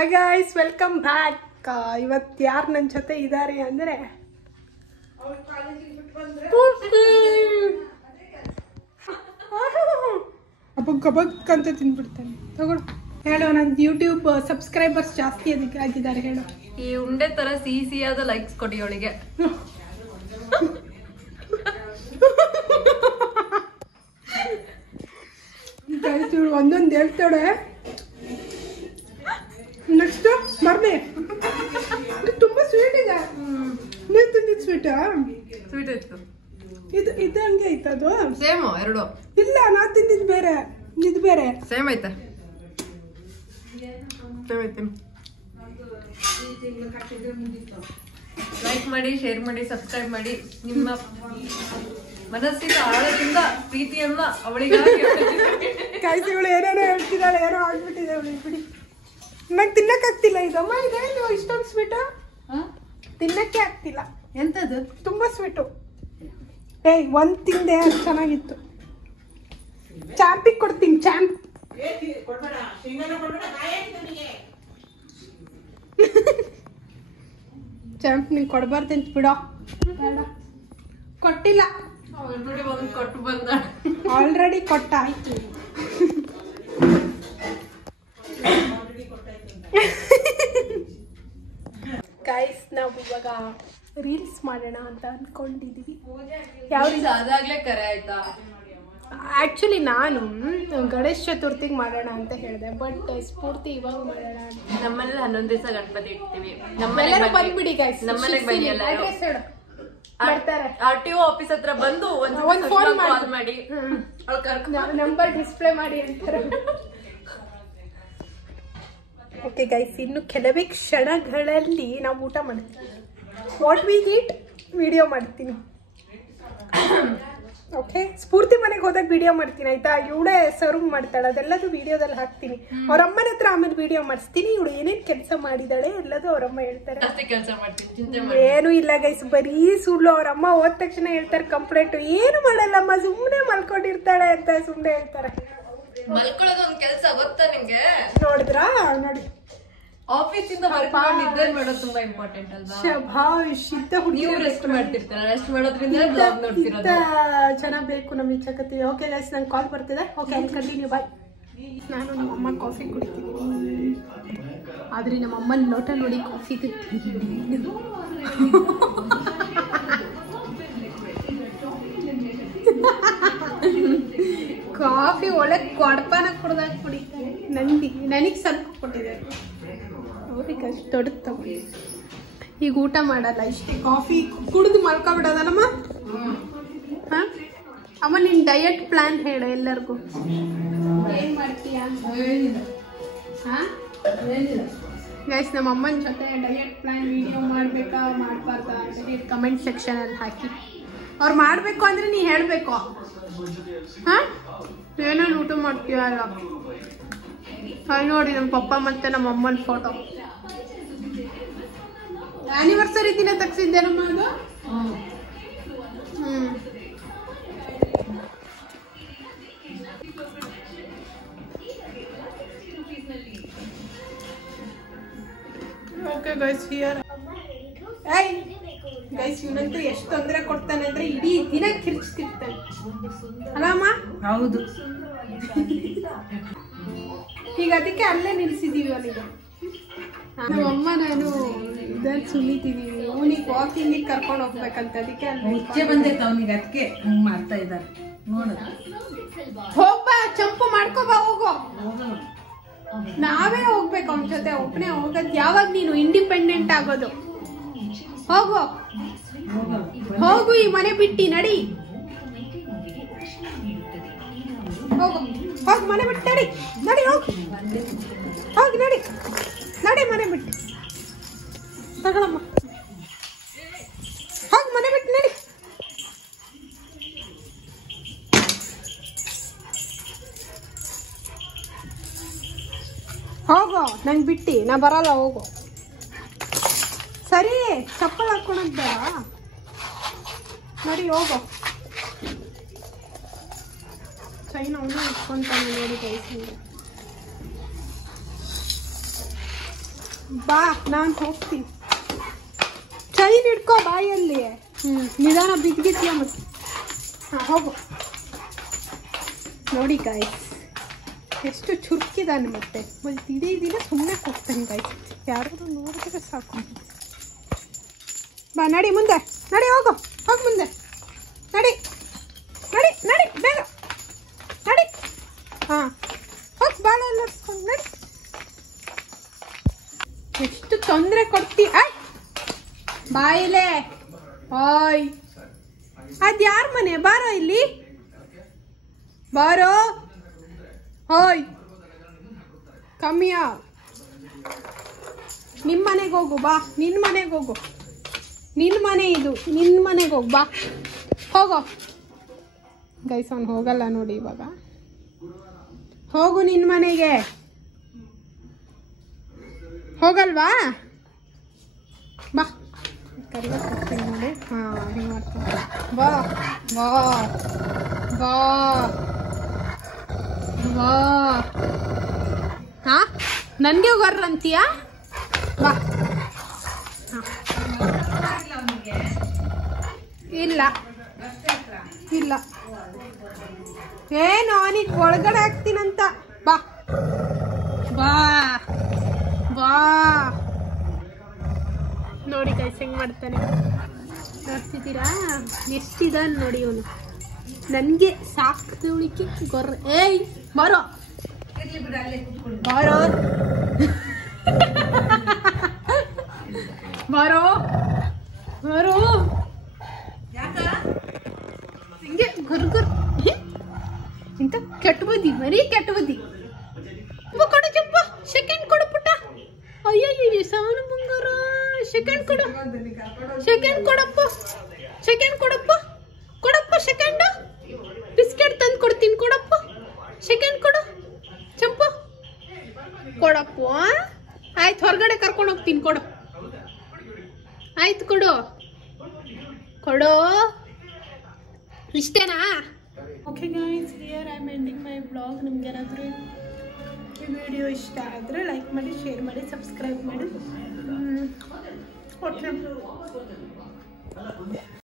Hi guys, welcome back. ಇವತ್ತು ಯಾರು ನನ್ನ ಜೊತೆ ಇದ್ದಾರೆ ಅಂದ್ರೆ ಅಬ್ಬಕ್ ಅಂತ ತಿನ್ಬಿಡ್ತಾನೆ. ತಗೊಳ್ಳು ಹೇಳು, ನನ್ನ ಯೂಟ್ಯೂಬ್ ಸಬ್ಸ್ಕ್ರೈಬರ್ಸ್ ಜಾಸ್ತಿ ಅದಕ್ಕೆ ಆಗಿದ್ದಾರೆ. ಹೇಳು. ಈ ಉಂಡೆ ತರ ಸಿಹಿಯಾದ ಲೈಕ್ಸ್ ಕೊಡಿ ಅವಳಿಗೆ. ಒಂದೊಂದು ಹೇಳ್ತಾಳೆ. ನೆಕ್ಸ್ಟ್ ಬರ್ನಿ. ತುಂಬಾ ಸ್ವೀಟ್ ಇದೆ. ನೀನು ತಿಂದಿದ್ದು ಸ್ವೀಟಾ? ಸ್ವೀಟ್ ಇತ್ತು. ಇದು ಹಂಗೆ ಐತೆ. ಅದು ಸೇಮ್ ಎರಡು ಇಲ್ಲ, ನಾ ತಿಂದಿದ್ದು ಬೇರೆ, ಇದು ಬೇರೆ. ಸೇಮ್ ಐತೆ. ಲೈಕ್ ಮಾಡಿ, ಶೇರ್ ಮಾಡಿ, ಸಬ್ಸ್ಕ್ರೈಬ್ ಮಾಡಿ. ನಿಮ್ಮ ಮನಸ್ಸಿನ ಆಳದಿಂದ ಪ್ರೀತಿಯನ್ನ ಅವಳಿಗಾಗಿ ಕಾಯಿಸಿಗಳು ಏನೇನೋ ಹೇಳ್ತಿದ್ದಾಳೆ. ಏನೋ ಆಗ್ಬಿಟ್ಟಿದೆ ಅವಳಿಗೆ. ಬಿಡಿ, ನಂಗೆ ತಿನ್ನಕ್ಕಾಗ್ತಿಲ್ಲ. ಇದಮ್ಮ ಇದೆ ನೀವು ಇಷ್ಟೊಂದು ಸ್ವೀಟು ತಿನ್ನಕ್ಕೆ ಆಗ್ತಿಲ್ಲ. ಎಂತದ್ದು? ತುಂಬಾ ಸ್ವೀಟು. ಒಂದ್ ತಿಂದೆ, ಅದು ಚೆನ್ನಾಗಿತ್ತು. ಚಾಂಪಿಗೆ ಕೊಡ್ತೀನಿ. ಚಾಂಪ್ ಚಾಂಪ್ ನೀನು ಕೊಡಬಾರ್ದಂತ ಬಿಡೋ. ಕೊಟ್ಟಿಲ್ಲ, ಕೊಟ್ಟು ಬಂದ. ಆಲ್ರೆಡಿ ಕೊಟ್ಟ ಆಯ್ತು. ಗೈಸ್, ನಾವು ಇವಾಗ ರೀಲ್ಸ್ ಮಾಡೋಣ ಅಂತ ಅನ್ಕೊಂಡಿದೀವಿ. ಯಾವ ರೀಲ್ಸ್? ಅದಾಗ್ಲೇ ಕರೆ ಆಯ್ತಾ? ಆಕ್ಚುಲಿ ನಾನು ಗಣೇಶ ಚತುರ್ಥಿಗೆ ಮಾಡೋಣ ಅಂತ ಹೇಳಿದೆ, ಬಟ್ ಸ್ಫೂರ್ತಿ ಇವಾಗ ಮಾಡೋಣ. ನಮ್ಮಲ್ಲಿ 11 ದಿವಸ ಗಣಪತಿ ಇಡ್ತೀವಿ. ನಮ್ಮೆಲ್ಲರೂ ಬಂದ್ಬಿಡಿ ಗೈಸ್. ನಮ್ಮನೆಗೆ ಬನ್ನಿ ಎಲ್ಲರೂ. ಬರ್ತಾರೆ. RTO ಆಫೀಸ್ ಹತ್ರ ಬಂದು ಒಂದು ಫೋನ್ ಕಾಲ್ ಮಾಡಿ ನಂಬರ್ ಡಿಸ್ಪ್ಲೇ ಮಾಡಿ ಅಂತಾರೆ. ಓಕೆ ಗೈಸ್, ಇನ್ನು ಕೆಲವೇ ಕ್ಷಣಗಳಲ್ಲಿ ನಾವು ಊಟ ಮಾಡ್ತೀವಿ. ವಾಟ್ ವಿ ಈಟ್ ವಿಡಿಯೋ ಮಾಡ್ತೀನಿ. ಓಕೆ, ಸ್ಫೂರ್ತಿ ಮನೆಗೆ ಹೋದಾಗ ವಿಡಿಯೋ ಮಾಡ್ತೀನಿ ಆಯ್ತಾ. ಇವಳೇ ಸರ್ವ್ ಮಾಡ್ತಾಳೆ, ಅದೆಲ್ಲದು ವಿಡಿಯೋದಲ್ಲಿ ಹಾಕ್ತೀನಿ. ಅವ್ರ ಅಮ್ಮನ ಹತ್ರ ಆಮೇಲೆ ವಿಡಿಯೋ ಮಾಡಿಸ್ತೀನಿ. ಇವಳು ಏನೇನು ಕೆಲಸ ಮಾಡಿದಾಳೆ ಎಲ್ಲದು ಅವರಮ್ಮ ಹೇಳ್ತಾರೆ. ಏನು ಇಲ್ಲ ಗೈಸ್, ಬರೀ ಸುಳ್ಳು. ಅವ್ರಮ್ಮ ಹೋದ ತಕ್ಷಣ ಹೇಳ್ತಾರೆ ಕಂಪ್ಲೇಂಟ್. ಏನು ಮಾಡಲ್ಲಮ್ಮ, ಸುಮ್ಮನೆ ಮಲ್ಕೊಂಡಿರ್ತಾಳೆ ಅಂತ ಸುಮ್ಮನೆ ಹೇಳ್ತಾರೆ. ಮಲ್ಕೊಳ್ಳೋದು ಒಂದ್ ಕೆಲಸ ಗೊತ್ತಾ ನಿಮ್ಗೆ? ನೋಡಿದ್ರಾ? ನೋಡಿ, ಆಫೀಸ್ ಇಂದ ನಿದ್ದೆ ಮಾಡೋದು ತುಂಬಾ ಇಂಪಾರ್ಟೆಂಟ್ ಅಲ್ವಾ? ಶಭಾಷ್. ನೀವು ರೆಸ್ಟ್ ಮಾಡ್ತಿರ್ತೀರ, ರೆಸ್ಟ್ ಮಾಡೋದ್ರಿಂದ ಬ್ಲಾಗ್ ನೋಡ್ತಿರೋದು. ಚೆನ್ನಾಗ್ ಬೇಕು ನಮ್ಮ ಇಚ್ಛಾಕತಿ. ಓಕೆ ಗೈಸ್, ನಂಗೆ ಕಾಲ್ ಬರ್ತಿದೆ. ಓಕೆ, ಅಲ್ಲಿ ಕಂಟಿನ್ಯೂ. ಬಾಯ್. ನಾನು ನಮ್ಮ ಅಮ್ಮ ಕಾಫಿ ಕುಡಿತೀನಿ, ಆದ್ರೆ ನಮ್ಮ ಅಮ್ಮನ ಲೋಟ ನೋಡಿ ಕಾಫಿ ತಿಂತೀನಿ. ಕಾಫಿ ಒಳ್ಳೆ ಕೊಡಪಾನ ಕುಡ್ದಾಗ ಕುಡಿತಾರೆ. ನನಗೆ ಸ್ವಲ್ಪ ಕೊಟ್ಟಿದ್ದಾರೆ, ಅವ್ರಿಗೆ ಅಷ್ಟು ದೊಡ್ಡದು ತಗೊಳ್ಳಿ. ಈಗ ಊಟ ಮಾಡಲ್ಲ, ಇಷ್ಟೇ ಕಾಫಿ ಕುಡಿದು ಮಲ್ಕೊಬಿಡೋದಲ್ಲಮ್ಮ. ಹಾ ಅಮ್ಮ, ನಿನ್ ಡಯಟ್ ಪ್ಲಾನ್ ಹೇಳು ಎಲ್ಲರಿಗೂ. ಏನ್ ಮಾಡ್ತೀಯ? ಗೈಸ್, ನಮ್ಮ ಅಮ್ಮನ ಜೊತೆ ಡಯಟ್ ಪ್ಲಾನ್ ವಿಡಿಯೋ ಮಾಡ್ಬೇಕಾ ಮಾಡ್ಬಾರ್ದಾ ಅಂತ ಕಮೆಂಟ್ ಸೆಕ್ಷನ್ ಅಲ್ಲಿ ಹಾಕಿ. ಅವ್ರು ಮಾಡ್ಬೇಕು ಅಂದ್ರೆ ನೀ ಹೇಳ್ಬೇಕು. ಹಾ, ಏನೇನು ಊಟ ಮಾಡ್ತೀಯ ಅಲ್ಲ. ನೋಡಿ, ನಮ್ಮ ಪಪ್ಪ ಮತ್ತೆ ನಮ್ಮ ಅಮ್ಮನ ಫೋಟೋ. ಆನಿವರ್ಸರಿ ದಿನ ತೆಗ್ಸಿದ್ದೇನಮ್ಮ ಅದು. Okay guys, here. ಗೈಸ್, ಇವನಂತೂ ಎಷ್ಟು ತೊಂದರೆ ಕೊಡ್ತಾನೆ ಅಂದ್ರೆ ಇಡೀ ದಿನ ಕಿರ್ಚ್ತಿರ್ತಾನೆ ಅಲ್ಲಮ್ಮ? ಹೌದು. ಈಗ ಅದಕ್ಕೆ ಅಲ್ಲೇ ನಿಲ್ಸಿದೀವಿ ಅವನಿಗೆ. ನಮ್ಮಮ್ಮ ನಾನು ಇದಲ್ಲಿ ಸುಲಿತಿದೀವಿ. ಅವನಿಗೆ ವಾಕಿಂಗ್ ಕರ್ಕೊಂಡು ಹೋಗ್ಬೇಕಂತ, ಅದಕ್ಕೆ ಮುಚ್ಚೆ ಬಂದೈತೆ ಅವನಿಗೆ, ಅದಕ್ಕೆ ಹಂಗ್ ಮಾಡ್ತಾ ಇದ್ದಾರೆ. ನೋಡೋದು. ಹೋಗ್ಬಾ, ಚಂಪು ಮಾಡ್ಕೋಬಾ, ಹೋಗೋ. ನಾವೇ ಹೋಗ್ಬೇಕು ಅವನ ಜೊತೆ. ಒಬ್ಬನೇ ಹೋಗೋದು ಯಾವಾಗ ನೀನು ಇಂಡಿಪೆಂಡೆಂಟ್ ಆಗೋದು? ಹೋಗು ಹೋಗು, ಈ ಮನೆ ಬಿಟ್ಟಿ ನಡಿ. ಹೋಗು, ಹೋಗಿ ಮನೆ ಬಿಟ್ಟು ನಡಿ. ನಡಿ, ಹೋಗಿ ಹೋಗಿ, ನಡಿ ನಡಿ, ಮನೆ ಬಿಟ್ಟು ತಗೊಳಮ್ಮ. ಹೋಗಿ ಮನೆ ಬಿಟ್ಟು ನಡಿ. ಹೋಗು, ನಂಗೆ ಬಿಟ್ಟು ನಾ ಬರಲ್ಲ. ಹೋಗು. ಸರಿ, ಚಪ್ಪಲ್ ಹಾಕೊಳಕ್ ಬೇಡ. ನೋಡಿ, ಹೋಗು. ಚೈನ್ ಅವನು ಇಟ್ಕೊಂತಾನೆ ನೋಡಿ ಗೈಸ್. ಬಾ ನಾನು ಹೋಗ್ತೀನಿ. ಚೈನ್ ಹಿಡ್ಕೋ ಬಾಯಲ್ಲಿ. ನಿಧಾನ ಬಿದ್ದಿದ್ಯಾ ಮತ್ತೆ. ಹಾಂ ಹೋಗು. ನೋಡಿ ಗಾಯ್ಸ್ ಎಷ್ಟು ಚುರುಕಿದಾನೆ. ಮತ್ತೆ ಇಡೀ ದಿನ ಸುಮ್ಮನೆ ಹೋಗ್ತಾನೆ ಗಾಯ್ಸ್. ಯಾರಾದ್ರೂ ನೋಡಿದ್ರೆ ಸಾಕು. ಬಾ ನಡಿ ಮುಂದೆ, ನಡಿ ಹೋಗು, ಹೋಗಿ ಮುಂದೆ ನಡಿ ನಡಿ ನಡಿ ಬೇಗ ನಡಿ. ಹಾಂ ಹೋಗಿ ಬಾಳ ನೋಡ್ಸ್ಕೊಂಡು ನಡಿ. ಎಷ್ಟು ತೊಂದರೆ ಕೊಡ್ತಿ. ಬಾಯಿಲೆ ಓಯ್ ಅದು ಯಾರ ಮನೆ? ಬಾರೋ ಇಲ್ಲಿ ಬಾರೋ. ಓಯ್ ಕಮ್ಮಿಯ. ನಿಮ್ಮ ಮನೆಗೆ ಹೋಗು ಬಾ. ನಿನ್ನ ಮನೆಗೆ ಹೋಗು. ನಿನ್ನ ಮನೆ ಇದು. ನಿನ್ನ ಮನೆಗೆ ಹೋಗು ಬಾ. ಹೋಗೋ ಗೈಸ್. ಅವ್ನು ಹೋಗಲ್ಲ ನೋಡಿ ಇವಾಗ. ಹೋಗು ನಿನ್ನ ಮನೆಗೆ. ಹೋಗಲ್ವಾ? ಬಾ ಕರಿಬೇಕು ಹೋಗ್ತೀನಿ ನೋಡಿ. ಹಾಂ ಹಿಂಗೆ ಮಾಡ್ತೀನಿ. ಬಾ ಬಾ ಬಾ ಬಾ. ಹಾಂ ನನಗೆ ಬರ್ರ ಅಂತೀಯಾ? ಬಾ. ಇಲ್ಲ ಇಲ್ಲ ಏನು ಅವನಿಗೆ ಒಳಗಡೆ ಹಾಕ್ತೀನಂತ. ಬಾ ಬಾ ಬಾ. ನೋಡಿ ಕೈಸ್ ಹೆಂಗೆ ಮಾಡ್ತಾನೆ ನೋಡ್ತಿದ್ದೀರಾ? ಎಷ್ಟಿದಾನೆ ನೋಡಿ ಅವನು. ನನಗೆ ಸಾಕುಳಿಕೆ ಗೊರ್ರೆ. ಏಯ್ ಬರೋ ಬರೋ ಬರೋ ಬರೋ. ಹಿಂಗೆ ಗುರ್ಗುರ್. ಇಂಥ ಕೆಟ್ಟ ಬುದ್ಧಿ, ಬರೀ ಕೆಟ್ಟ ಬುದ್ಧಿ. ಕೊಡು ಚಪ್ಪ. ಸೆಕೆಂಡ್ ಕೊಡು ಪುಟ್ಟ. ಅಯ್ಯಯ್ಯ ಸವನ ಬಂಗಾರ. ಸೆಕೆಂಡ್ ಕೊಡು. ಸೆಕೆಂಡ್ ಕೊಡಪ್ಪ. ಸೆಕೆಂಡ್ ಕೊಡಪ್ಪ. ಕೊಡಪ್ಪ ಸೆಕೆಂಡ್. ಬಿಸ್ಕೆಟ್ ತಂದು ಕೊಡ್ತೀನಿ ಕೊಡಪ್ಪ. ಸೆಕೆಂಡ್ ಕೊಡು ಚಂಪ. ಕೊಡಪ್ಪ. ಆಯ್ತು ಹೊರಗಡೆ ಕರ್ಕೊಂಡು ಹೋಗ್ತೀನಿ. ಕೊಡು. ಆಯ್ತು ಕೊಡು ಕೊಡು. ಇಷ್ಟೇನಾ? Okay guys, here I am ending my blog. ನಿಮ್ಗೆ ಏನಾದರೂ ಈ ವಿಡಿಯೋ ಇಷ್ಟ ಆದರೆ ಲೈಕ್ ಮಾಡಿ, ಶೇರ್ ಮಾಡಿ, ಸಬ್ಸ್ಕ್ರೈಬ್ ಮಾಡಿ. ಓಕೆ.